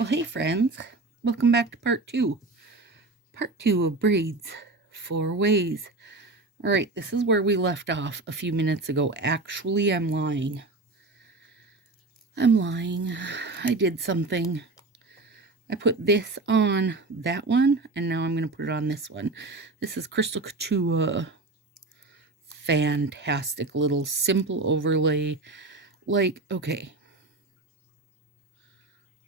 Well, hey friends, welcome back to part two. Part two of braids, 4 ways. All right, this is where we left off a few minutes ago. Actually, I'm lying. I did something. I put this on that one, and now I'm going to put it on this one. This is Crystal Couture. Fantastic little simple overlay. Like, okay,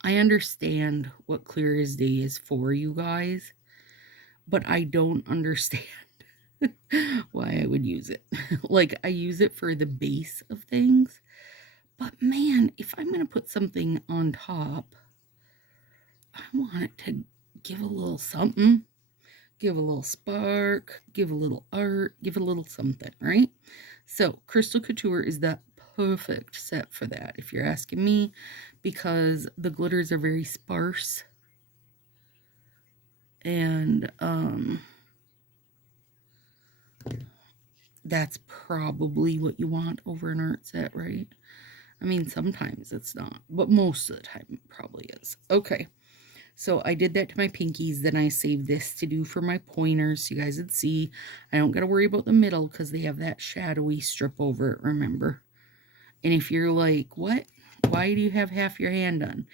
I understand what clear as day is for you guys, but I don't understand why I would use it. Like, I use it for the base of things, but man, if I'm going to put something on top, I want it to give a little something, give a little spark, give a little art, give a little something, right? So Crystal Couture is the perfect set for that, if you're asking me, because the glitters are very sparse, and that's probably what you want over an art set, right? I mean, sometimes it's not, but most of the time it probably is. Okay, so I did that to my pinkies. Then I saved this to do for my pointers so you guys would see. I don't got to worry about the middle because they have that shadowy strip over it, remember? And if you're like, what? Why do you have half your hand done?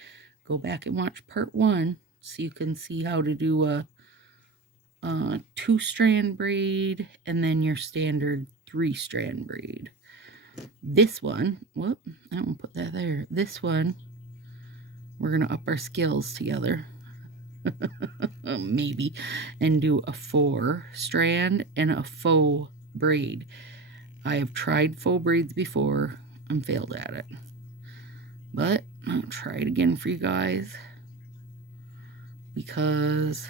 Go back and watch part one so you can see how to do a 2-strand braid and then your standard 3-strand braid. This one, whoop, I won't put that there. This one, we're going to up our skills together. Maybe. And do a 4-strand and a faux braid. I have tried faux braids before. I'm failed at it. But I'll try it again for you guys. Because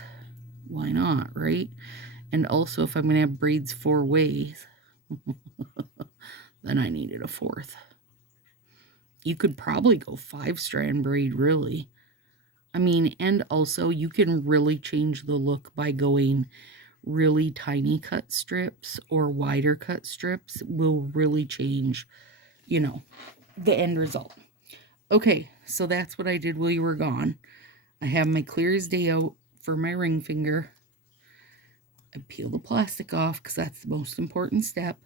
why not, right? And also, if I'm going to have braids 4 ways, then I needed a 4th. You could probably go 5-strand braid, really. I mean, and also you can really change the look by going really tiny cut strips or wider cut strips will really change, you know, the end result. Okay, so that's what I did while you were gone. I have my clear as day out for my ring finger. I peel the plastic off because that's the most important step.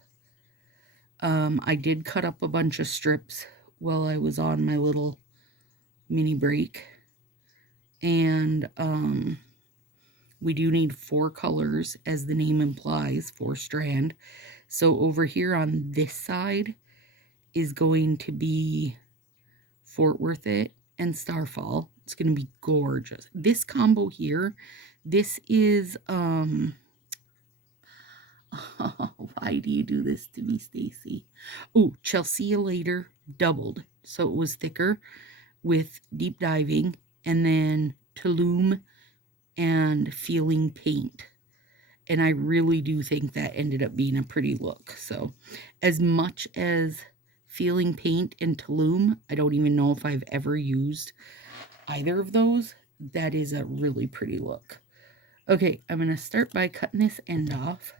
I did cut up a bunch of strips while I was on my little mini break. And we do need 4 colors, as the name implies, 4-strand. So over here on this side is going to be Fort Worth It and Starfall. It's going to be gorgeous. This combo here, this is why do you do this to me, Stacy? Oh, Chelsea later doubled. So it was thicker with deep diving, and then Tulum and feeling paint. And I really do think that ended up being a pretty look. So as much as feeling paint and Tulum, I don't even know if I've ever used either of those. That is a really pretty look. Okay, I'm going to start by cutting this end off.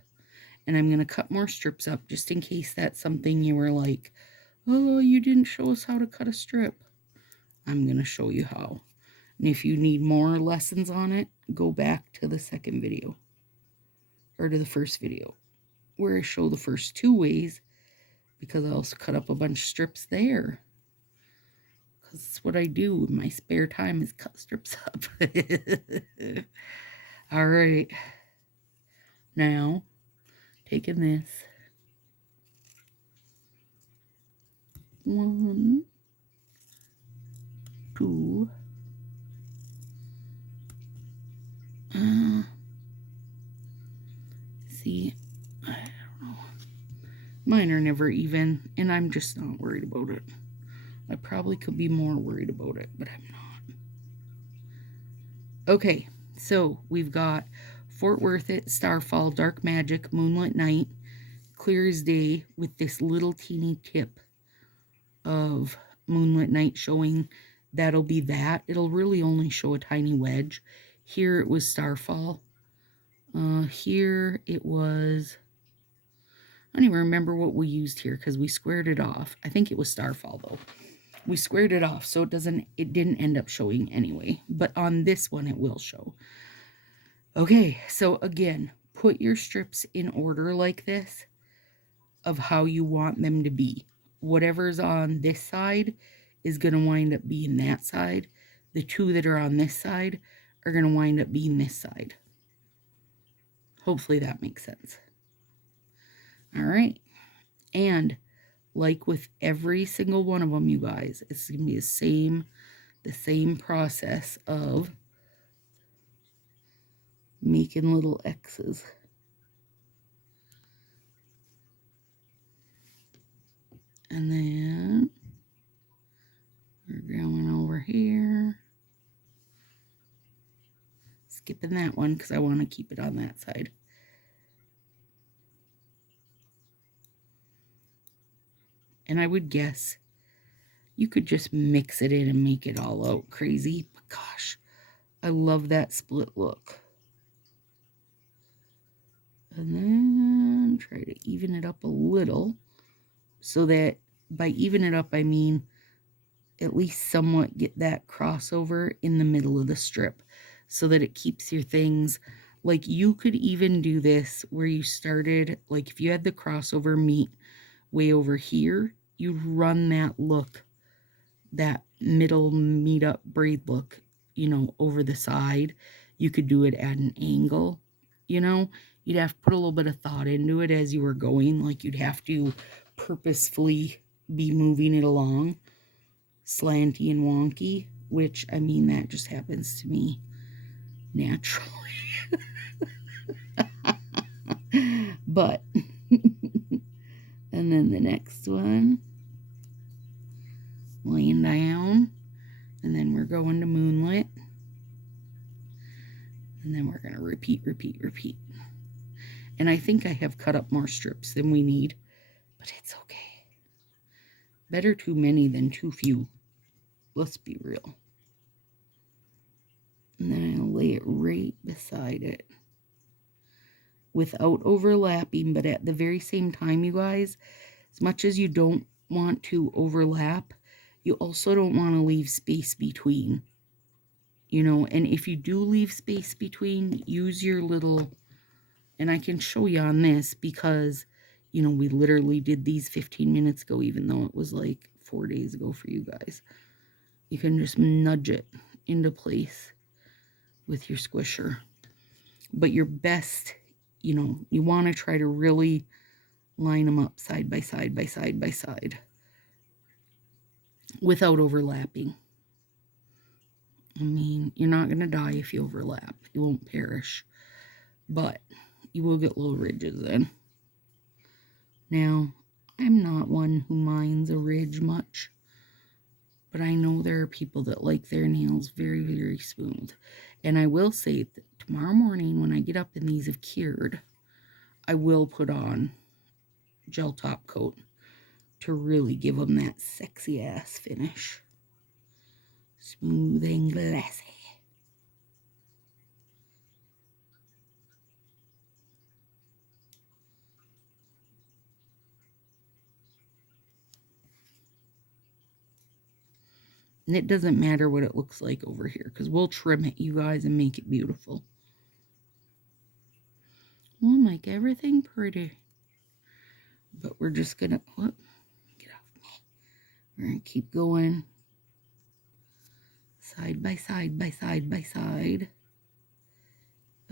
And I'm going to cut more strips up just in case that's something you were like, oh, you didn't show us how to cut a strip. I'm going to show you how. And if you need more lessons on it, go back to the second video. Or to the first video, where I show the first 2 ways, because I also cut up a bunch of strips there. Because it's what I do in my spare time, is cut strips up. All right. Now, taking this. 1, 2. See, I don't know. Mine are never even, and I'm just not worried about it. I probably could be more worried about it, but I'm not. Okay, so we've got Fort Worth It, Starfall, Dark Magic, Moonlit Night, Clear as Day, with this little teeny tip of Moonlit Night showing. That'll be that. It'll really only show a tiny wedge. Here it was Starfall. Here it was, I don't even remember what we used here because we squared it off. I think it was Starfall though. We squared it off so it didn't end up showing anyway, but on this one it will show. Okay, so again, put your strips in order like this of how you want them to be. Whatever's on this side is going to wind up being that side. The two that are on this side are going to wind up being this side. Hopefully that makes sense. All right. And like with every single one of them, you guys, it's going to be the same process of making little X's. And then we're going over here. Skipping that one because I want to keep it on that side. And I would guess you could just mix it in and make it all out crazy. But gosh, I love that split look. And then try to even it up a little so that by even it up, I mean at least somewhat get that crossover in the middle of the strip so that it keeps your things. Like you could even do this where you started, like if you had the crossover meet way over here, you'd run that look, that middle meet up braid look, you know, over the side. You could do it at an angle, you know. You'd have to put a little bit of thought into it as you were going. Like you'd have to purposefully be moving it along, slanty and wonky, which, I mean, that just happens to me naturally. But, and then the next one, laying down, and then we're going to moonlit, and then we're going to repeat, repeat, repeat. And I think I have cut up more strips than we need, but it's okay. Better too many than too few. Let's be real. And then I'll lay it right beside it without overlapping, but at the very same time, you guys, as much as you don't want to overlap, you also don't want to leave space between, you know. And if you do leave space between, use your little, and I can show you on this because, you know, we literally did these 15 minutes ago, even though it was like 4 days ago for you guys. You can just nudge it into place with your squisher. But your best, you know, you want to try to really line them up side by side by side by side without overlapping. I mean, you're not going to die if you overlap. You won't perish. But you will get little ridges in. Now, I'm not one who minds a ridge much, but I know there are people that like their nails very, very smooth. And I will say that tomorrow morning when I get up and these have cured, I will put on gel top coat to really give them that sexy ass finish. Smooth and glassy. And it doesn't matter what it looks like over here, because we'll trim it, you guys, and make it beautiful. We'll make everything pretty. But we're just going to, whoop, get off me. We're going to keep going. Side by side by side by side.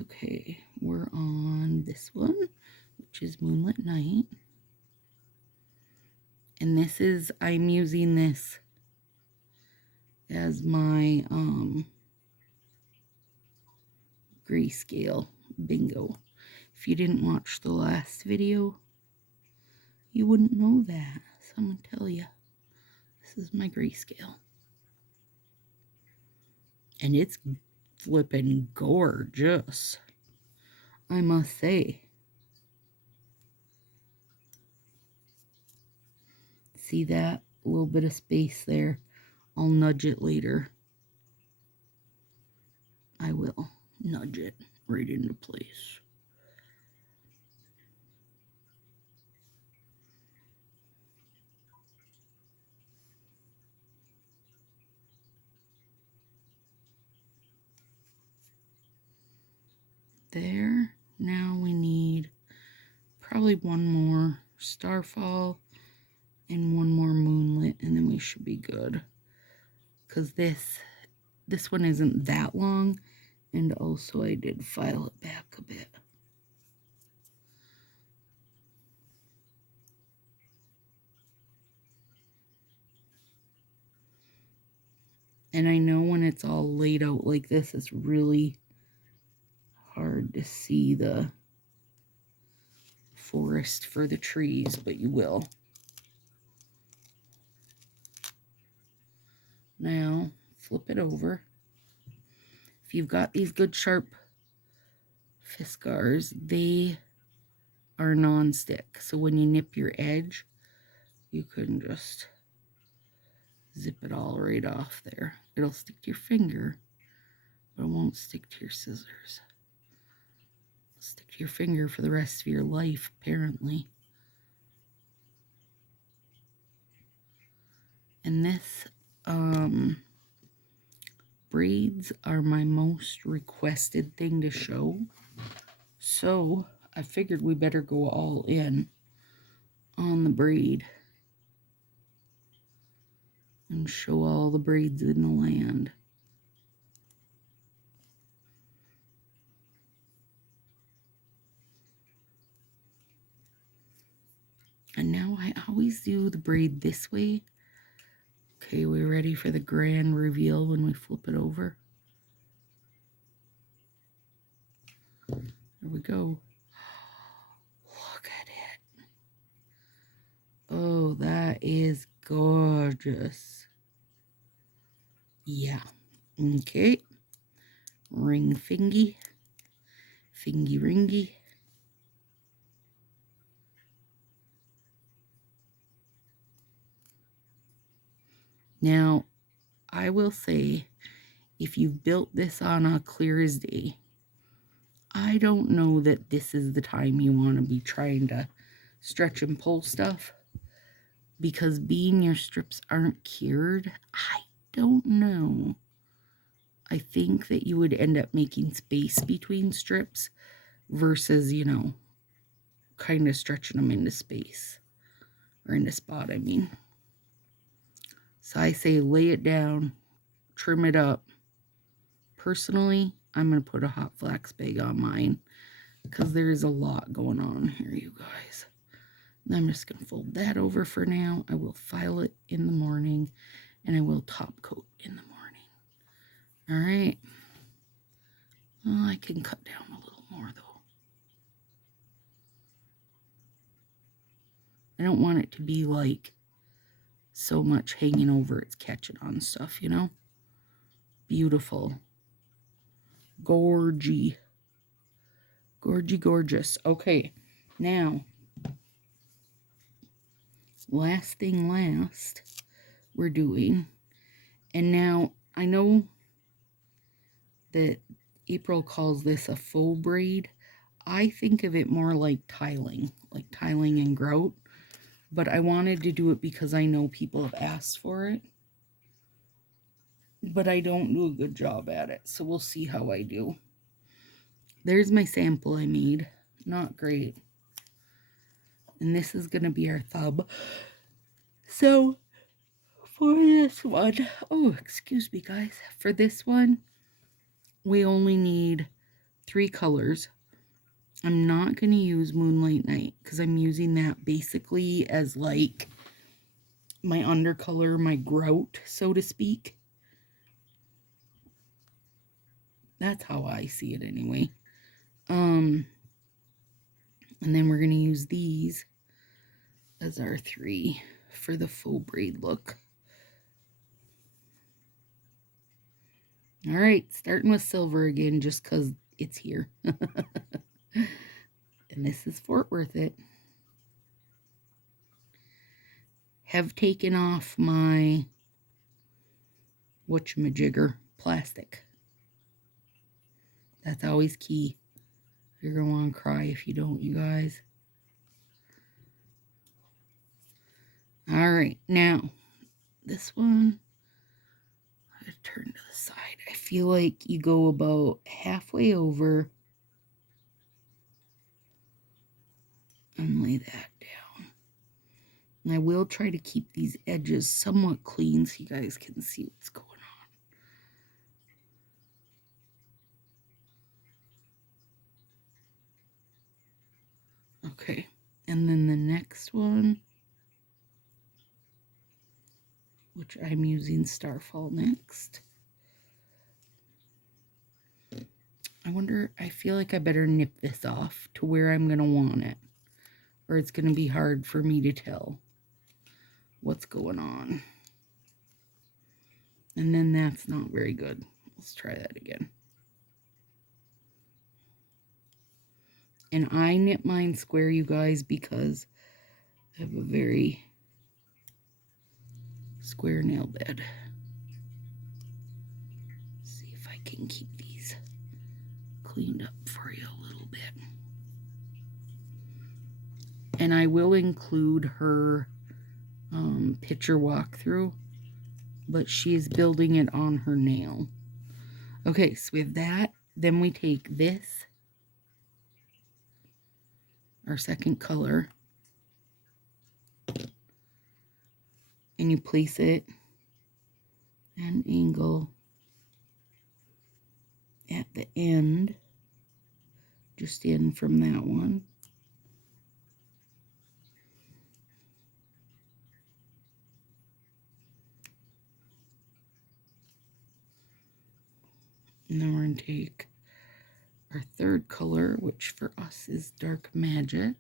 Okay, we're on this one, which is Moonlit Night. And this is, I'm using this as my grayscale bingo. If you didn't watch the last video, you wouldn't know that. So I'm going to tell you, this is my grayscale. And it's flipping gorgeous, I must say. See that? A little bit of space there. I'll nudge it later. I will nudge it right into place. there. Now we need probably one more starfall and one more moonlit, and then we should be good. Because this one isn't that long, and also I did file it back a bit. And I know when it's all laid out like this, it's really hard to see the forest for the trees, but you will. Now, flip it over. If you've got these good sharp Fiskars, they are non-stick. So when you nip your edge, you can just zip it all right off there. It'll stick to your finger, but it won't stick to your scissors. It'll stick to your finger for the rest of your life, apparently. And this, braids are my most requested thing to show. So I figured we better go all in on the braid and show all the braids in the land. And now I always do the braid this way. Okay, we're ready for the grand reveal when we flip it over. There we go. Look at it. Oh, that is gorgeous. Yeah. Okay. Ring fingy. Fingy ringy. Now, I will say, if you've built this on a clear as day, I don't know that this is the time you want to be trying to stretch and pull stuff, because being your strips aren't cured, I don't know. I think that you would end up making space between strips versus, you know, kind of stretching them into space, or into spot, I mean. So I say lay it down, trim it up. Personally, I'm going to put a hot flax bag on mine because there is a lot going on here, you guys. And I'm just going to fold that over for now. I will file it in the morning, and I will top coat in the morning. All right. Well, I can cut down a little more, though. I don't want it to be like so much hanging over it's catching on stuff, you know? Beautiful. Gorgy. Gorgy, gorgeous. Okay, now, last thing last, we're doing, and now I know that April calls this a faux braid. I think of it more like tiling and grout, but I wanted to do it because I know people have asked for it, but I don't do a good job at it, so we'll see how I do. There's my sample I made. Not great. And this is going to be our thumb. So, for this one, oh, excuse me, guys. For this one, we only need 3 colors. I'm not going to use Moonlight Night because I'm using that basically as like my undercolor, my grout, so to speak. That's how I see it anyway. And then we're going to use these as our 3 for the faux braid look. All right, starting with silver again just because it's here. And this is Fort Worth It. Have taken off my whatchamajigger plastic. That's always key. You're going to want to cry if you don't, you guys. All right, now, this one, I turn to the side. I feel like you go about halfway over and lay that down. And I will try to keep these edges somewhat clean so you guys can see what's going on. Okay, and then the next one, which I'm using Starfall next. I wonder, I feel like I better nip this off to where I'm going to want it, or it's going to be hard for me to tell what's going on. And then that's not very good. Let's try that again. And I knit mine square, you guys, because I have a very square nail bed. Let's see if I can keep these cleaned up for you a little bit. And I will include her picture walkthrough, but she is building it on her nail. Okay, so we have that. Then we take this, our second color, and you place it at an angle at the end, just in from that one. And then we're going to take our third color, which for us is Dark Magic.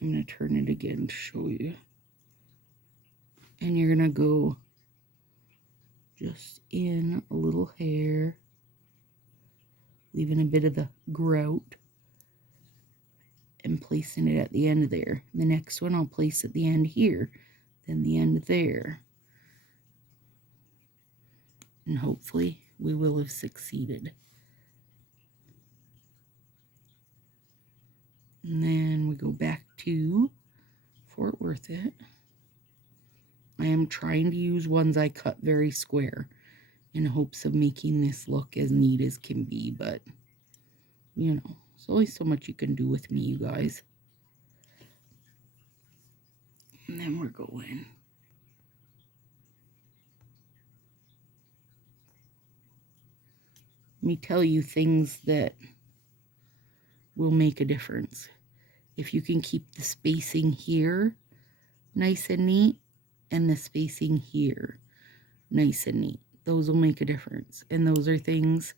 I'm going to turn it again to show you. And you're going to go just in a little hair, leaving a bit of the grout, and placing it at the end there. The next one I'll place at the end here, then the end there. And hopefully we will have succeeded. And then we go back to Fort Worth It. I am trying to use ones I cut very square in hopes of making this look as neat as can be, but you know, there's only so much you can do with me, you guys. And then we're going. Let me tell you things that will make a difference. If you can keep the spacing here nice and neat, and the spacing here nice and neat, those will make a difference. And those are things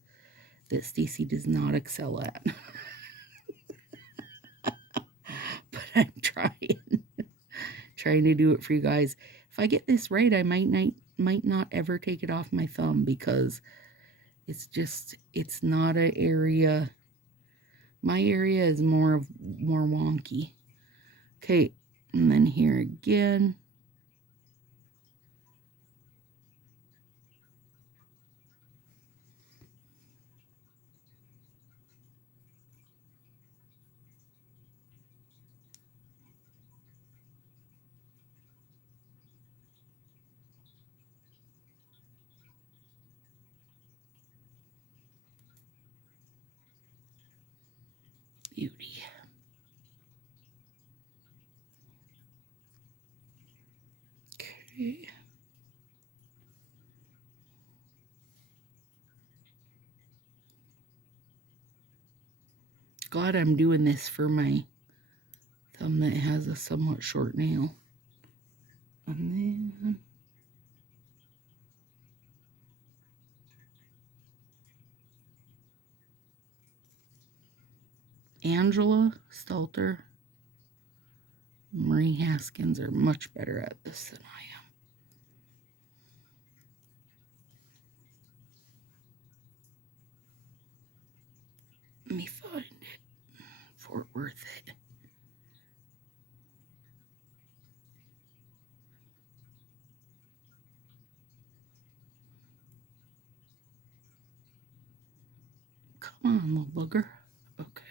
that Stacy does not excel at. But I'm trying to do it for you guys. If I get this right, I might not ever take it off my thumb, because it's not an area. My area is more wonky. Okay, and then here again. Beauty. Okay. Glad I'm doing this for my thumb that has a somewhat short nail. And then Angela Stalter, Marie Haskins are much better at this than I am. Let me find it. Fort Worth It. Come on, little booger. Okay.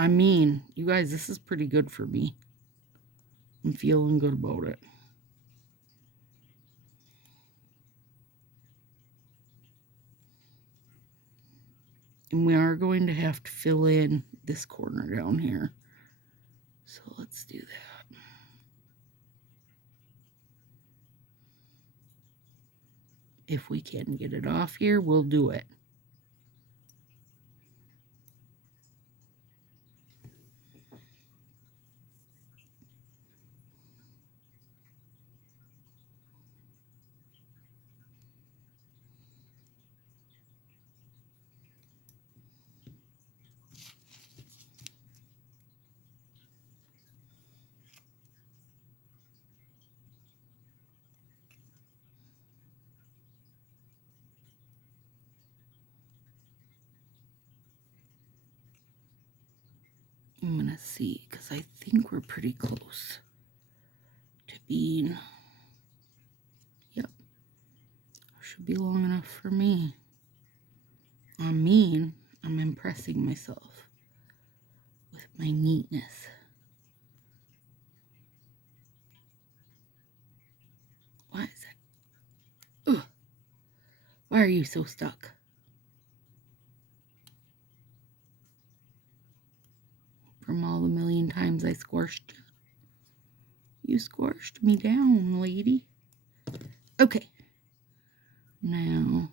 I mean, you guys, this is pretty good for me. I'm feeling good about it. And we are going to have to fill in this corner down here. So let's do that. If we can get it off here, we'll do it. I'm going to see, because I think we're pretty close to being, yep, should be long enough for me. I mean, I'm impressing myself with my neatness. Why is that? Ugh. Why are you so stuck? From all the million times I squashed you. You squashed me down, lady. Okay. Now,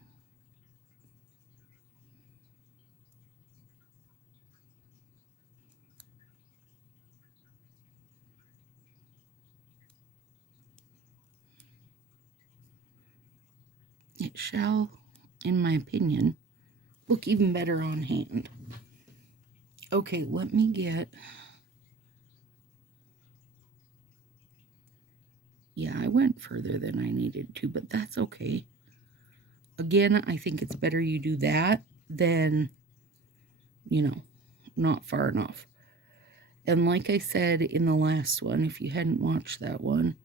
it shall, in my opinion, look even better on hand. Okay, let me get... Yeah, I went further than I needed to, but that's okay. Again, I think it's better you do that than, you know, not far enough. And like I said in the last one, if you hadn't watched that one,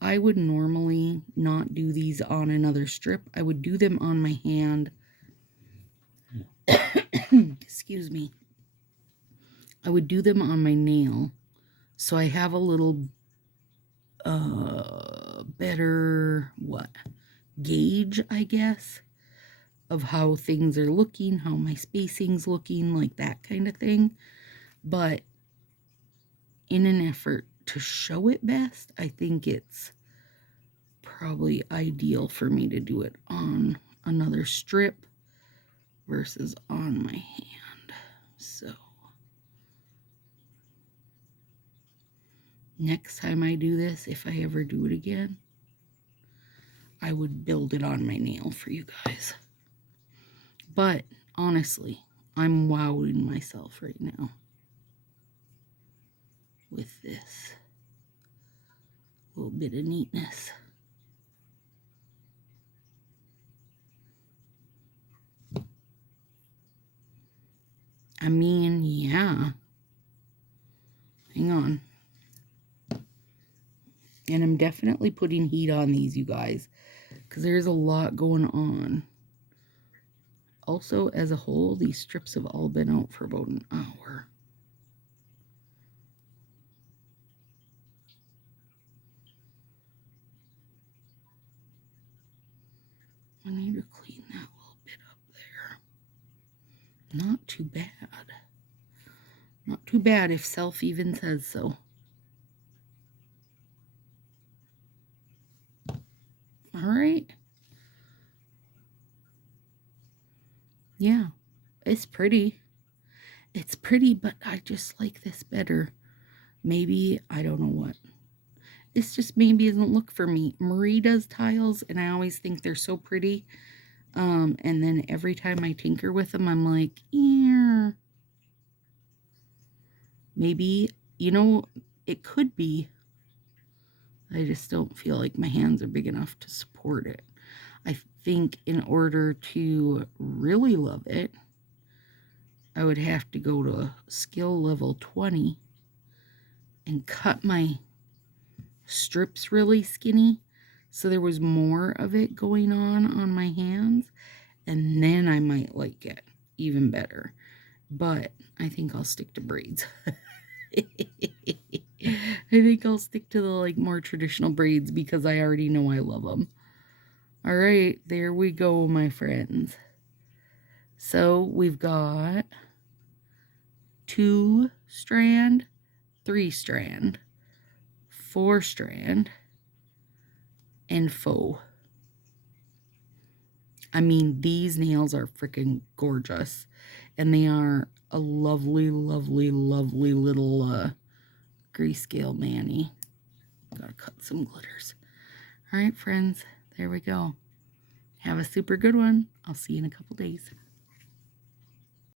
I would normally not do these on another strip. I would do them on my hand. Excuse me. I would do them on my nail. So I have a little better, gauge, I guess, of how things are looking, how my spacing's looking, like that kind of thing. But in an effort to show it best, I think it's probably ideal for me to do it on another strip versus on my hand. So next time I do this, if I ever do it again, I would build it on my nail for you guys. But honestly, I'm wowing myself right now with this little bit of neatness. I mean, yeah. Hang on. And I'm definitely putting heat on these, you guys, because there's a lot going on. Also, as a whole, these strips have all been out for about an hour. I need to clean that little bit up there. Not too bad. Not too bad if self even says so. All right. Yeah, it's pretty. It's pretty, but I just like this better. Maybe, I don't know what. This just maybe doesn't look for me. Marie does tiles, and I always think they're so pretty. And then every time I tinker with them, I'm like, yeah. Maybe, you know, it could be. I just don't feel like my hands are big enough to support it. I think in order to really love it, I would have to go to skill level 20 and cut my strips really skinny so there was more of it going on my hands, and then I might like it even better. but I think I'll stick to braids. I think I'll stick to the like more traditional braids because I already know I love them. All right, there we go, my friends. So we've got 2-strand, 3-strand, 4-strand, and faux. I mean, these nails are freaking gorgeous, and they are a lovely, lovely, lovely little grayscale mani. Gotta cut some glitters. All right, friends, there we go. Have a super good one. I'll see you in a couple days.